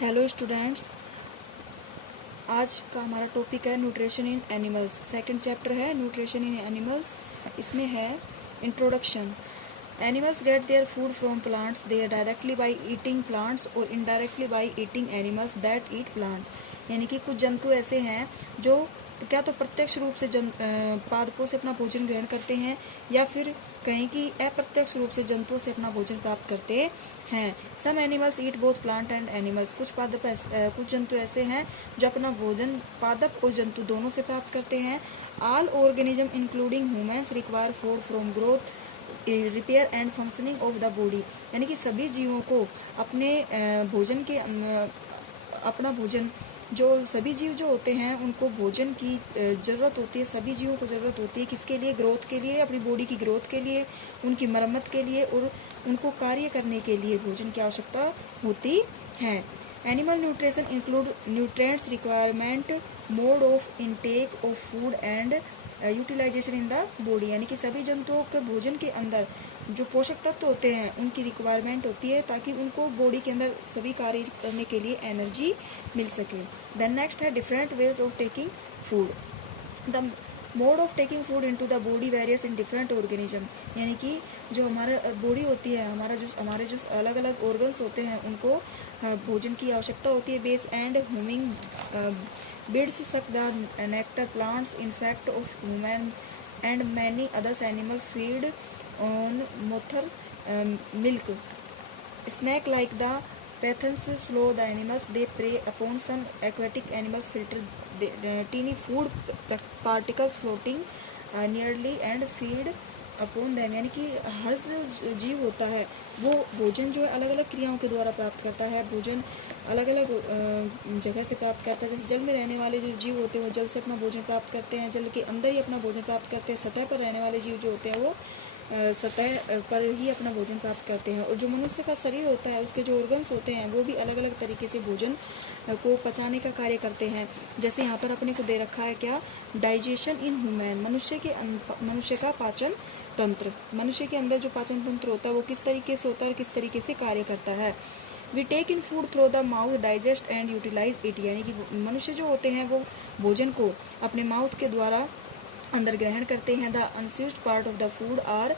Hello students, आज का हमारा टॉपिक है nutrition in animals. Second chapter है न्यूट्रिशन इन एनिमल्स। इसमें है introduction. Animals get their food from plants, they are directly by eating plants और indirectly by eating animals that eat plants. यानी कि कुछ जंतु ऐसे हैं जो क्या तो प्रत्यक्ष रूप से पादपों से अपना भोजन ग्रहण करते हैं या फिर कहें कि अप्रत्यक्ष रूप से जंतुओं से अपना भोजन प्राप्त करते हैं। Some animals eat both plant and animals. कुछ जंतु ऐसे हैं जो अपना भोजन पादप और जंतु दोनों से प्राप्त करते हैं। All organism including humans require food from growth, repair and functioning of the body. यानी कि सभी जीवों को अपने भोजन के अपना भोजन जो सभी जीव जो होते हैं उनको भोजन की ज़रूरत होती है। सभी जीवों को ज़रूरत होती है किसके लिए? ग्रोथ के लिए, अपनी बॉडी की ग्रोथ के लिए, उनकी मरम्मत के लिए और उनको कार्य करने के लिए भोजन की आवश्यकता होती है। Animal nutrition include nutrients requirement, mode of intake of food and utilisation in the body. यानी कि सभी जंतुओं के भोजन के अंदर जो पोषक तत्व होते हैं उनकी रिक्वायरमेंट होती है ताकि उनको बॉडी के अंदर सभी कार्य करने के लिए एनर्जी मिल सके। देन नेक्स्ट है different ways of taking food. The mode of taking food into the body various in different organism. यानी कि जो हमारा बॉडी होती है, हमारे जो अलग अलग ऑर्गन्स होते हैं उनको भोजन की आवश्यकता होती है। Base and humming birds suck the nectar, plants infect of human and many others animal feed on mother milk. Snake like the pythons swallow the animals they prey upon. Some aquatic animals filter the teeny food particles floating nearly and feed upon them. यानी कि हर जो जीव होता है वो भोजन जो है अलग अलग क्रियाओं के द्वारा प्राप्त करता है। भोजन अलग अलग जगह से प्राप्त करता है। जैसे जल में रहने वाले जो जीव होते हैं वो जल से अपना भोजन प्राप्त करते हैं, जल के अंदर ही अपना भोजन प्राप्त करते हैं। सतह पर रहने वाले जीव जो होते हैं वो सतह पर ही अपना भोजन प्राप्त करते हैं। और जो मनुष्य का शरीर होता है उसके जो ऑर्गन्स होते हैं वो भी अलग अलग तरीके से भोजन को पचाने का कार्य करते हैं। जैसे यहाँ पर अपने को दे रखा है क्या? Digestion in human. मनुष्य का पाचन तंत्र, मनुष्य के अंदर जो पाचन तंत्र होता है वो किस तरीके से होता है और किस तरीके से कार्य करता है। We take in food through the mouth, digest and utilise it. यानी कि मनुष्य जो होते हैं वो भोजन को अपने माउथ के द्वारा अंदर ग्रहण करते हैं। The unused part of the food are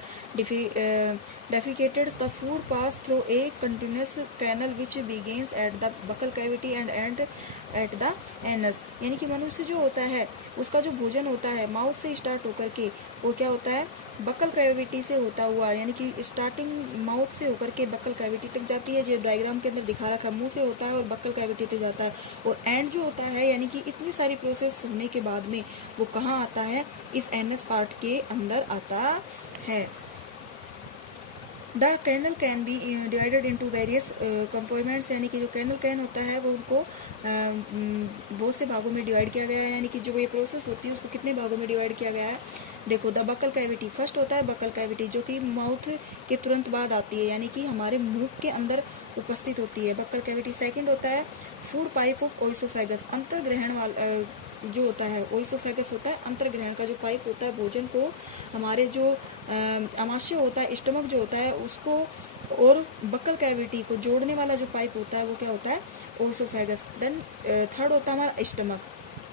defecated. The food pass through a continuous canal which begins at the buccal cavity and ends at the anus. यानी कि मनुष्य जो होता है उसका जो भोजन होता है माउथ से स्टार्ट होकर के वो क्या होता है? बकल कैविटी से होता हुआ, यानी कि स्टार्टिंग माउथ से होकर के बकल कैविटी तक जाती है। जो डायग्राम के अंदर दिखा रखा है, मुंह से होता है और बकल कैविटी तक जाता है। और एंड जो होता है यानी कि इतनी सारी प्रोसेस होने के बाद में वो कहाँ आता है? इस एनस पार्ट के अंदर आता है। The canal can be divided into various components. यानी कि जो कैनल कैन होता है वो उनको बहुत से भागों में डिवाइड किया गया है। यानी कि जो ये प्रोसेस होती है उसको कितने भागों में डिवाइड किया गया है? देखो, द बकल कैविटी फर्स्ट होता है। बकल कैविटी जो कि माउथ के तुरंत बाद आती है, यानी कि हमारे मुंह के अंदर उपस्थित होती है बकल कैविटी। सेकंड होता है फूड पाइप ऑफ ओइसोफेगस। अंतर्ग्रहण वाला जो होता है ओइसोफेगस होता है अंतर्ग्रहण का जो पाइप होता है भोजन को हमारे जो आमाशय होता है, स्टमक जो होता है उसको और बकल कैविटी को जोड़ने वाला जो पाइप होता है वो क्या होता है? ओइसोफेगस। देन थर्ड होता है हमारा स्टमक,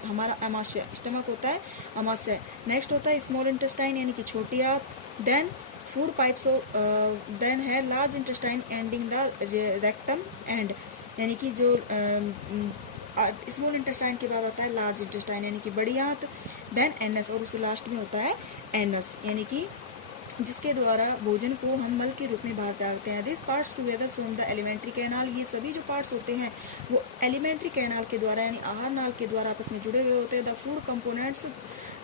हमारा आमाशय। स्टमक होता है आमाशय। नेक्स्ट होता है स्मॉल इंटेस्टाइन यानी कि छोटी आंत। Then food pipes. देन है large intestine ending the rectum and. यानी कि जो स्मॉल इंटेस्टाइन के बाद होता है लार्ज इंटेस्टाइन यानी कि बड़ी आंत। देन एनस, और उसके लास्ट में होता है एनस, यानी कि जिसके द्वारा भोजन को हम मल के रूप में बाहर डालते हैं। This parts together from the alimentary canal. ये सभी जो पार्ट्स होते हैं वो एलिमेंट्री कैनाल के द्वारा यानी आहार नाल के द्वारा आपस में जुड़े हुए होते हैं। The food components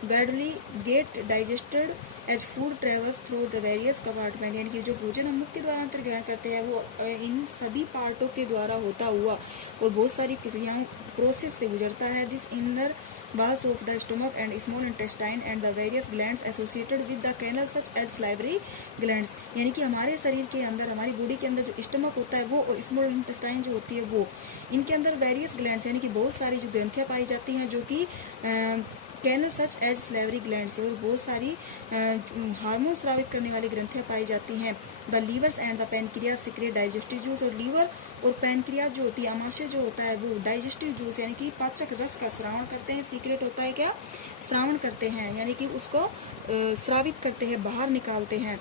gradually get digested as food travels through the various compartment। यानी कि जो भोजन हम मुख के द्वारा अंतर्ग्रहण करते हैं वो इन सभी पार्टों के द्वारा होता हुआ और बहुत सारी क्रियाओं प्रोसेस से गुजरता है। This inner walls of the stomach and small intestine and the various glands associated with the canal such as salivary glands। यानी कि हमारे शरीर के अंदर, हमारी बॉडी के अंदर जो स्टमक होता है वो और स्मॉल इंटेस्टाइन जो होती है वो, इनके अंदर वेरियस ग्लैंड्स यानी कि बहुत सारी जो ग्रंथियां पाई जाती हैं जो कि canal such as salivary glands, और बहुत सारी हार्मोन स्रावित करने वाली ग्रंथियां पाई जाती हैं। The levers and the pancreas secret digestive juice, और लीवर और पैनक्रियाज जो होती है, अमाशय जो होता है वो डाइजेस्टिव जूस यानी कि पाचक रस का स्रावण करते हैं। सीक्रेट होता है क्या, स्रावण करते हैं यानी कि उसको स्रावित करते हैं, बाहर निकालते हैं।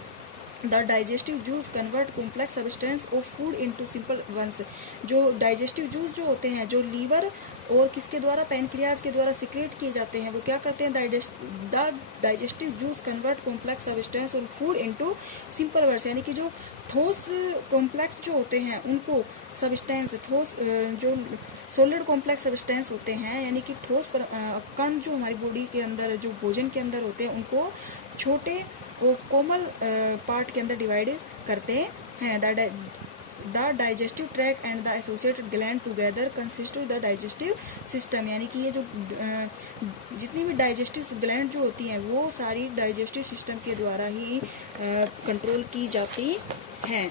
The digestive juice convert complex substance of food into simple ones, जो डाइजेस्टिव जूस जो होते हैं, जो लीवर और किसके द्वारा, पैनक्रियाज के द्वारा सिक्रेट किए जाते हैं, वो क्या करते हैं, the digestive juice convert complex substance और फूड इनटू सिंपल वर्ड्स, यानी कि जो ठोस कॉम्प्लेक्स जो होते हैं उनको सब्सटेंस, ठोस जो सॉलिड कॉम्प्लेक्स सब्सटेंस होते हैं यानी कि ठोस कण जो हमारी बॉडी के अंदर, जो भोजन के अंदर होते हैं, उनको छोटे और कोमल पार्ट के अंदर डिवाइड करते हैं। The digestive tract and the associated gland together consist of the digestive system, यानी कि ये जो जितनी भी डाइजेस्टिव ग्लैंड जो होती हैं वो सारी डाइजेस्टिव सिस्टम के द्वारा ही कंट्रोल की जाती हैं।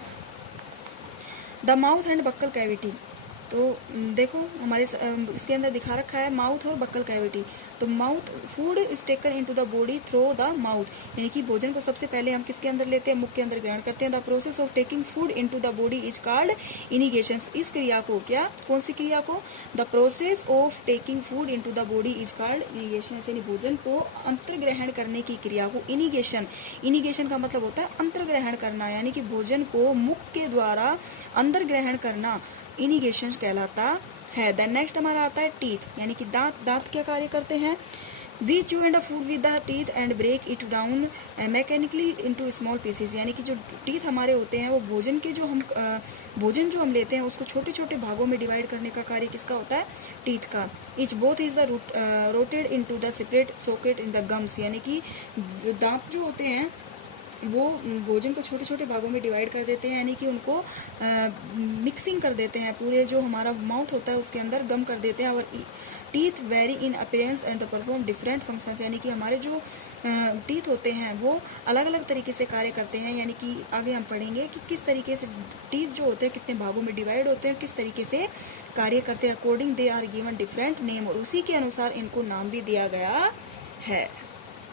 The mouth and buccal cavity, तो देखो हमारे इसके अंदर दिखा रखा है माउथ और बक्कल कैविटी। तो mouth, food is taken into the body through the mouth, यानी कि भोजन को सबसे पहले हम किसके अंदर लेते हैं, मुख के अंदर ग्रहण करते हैं। The process of taking food into the body is called ingestion, इस क्रिया को क्या, कौन सी क्रिया को, the process of taking food into the body is called ingestion, यानी भोजन को अंतर्ग्रहण करने की क्रिया को इनिगेशन। इनिगेशन का मतलब होता है अंतर्ग्रहण करना, यानी कि भोजन को मुख के द्वारा अंदर ग्रहण करना इनिगेशन कहलाता है। देन नेक्स्ट हमारा आता है टीथ, यानी कि दांत। दांत क्या कार्य करते हैं, we chew and food with the teeth and break it down mechanically into small pieces, यानी कि जो टीथ हमारे होते हैं वो भोजन जो हम लेते हैं उसको छोटे छोटे भागों में डिवाइड करने का कार्य किसका होता है, टीथ का। Each tooth is the rooted into the separate socket in the gums, यानी कि दांत जो होते हैं वो भोजन को छोटे छोटे भागों में डिवाइड कर देते हैं, यानी कि उनको मिक्सिंग कर देते हैं, पूरे जो हमारा माउथ होता है उसके अंदर गम कर देते हैं। और teeth very in appearance and the perform different functions, यानी कि हमारे जो टीथ होते हैं वो अलग अलग तरीके से कार्य करते हैं, यानी कि आगे हम पढ़ेंगे कि किस तरीके से टीथ जो होते हैं कितने भागों में डिवाइड होते हैं, किस तरीके से कार्य करते हैं। According they are given different name, और उसी के अनुसार इनको नाम भी दिया गया है।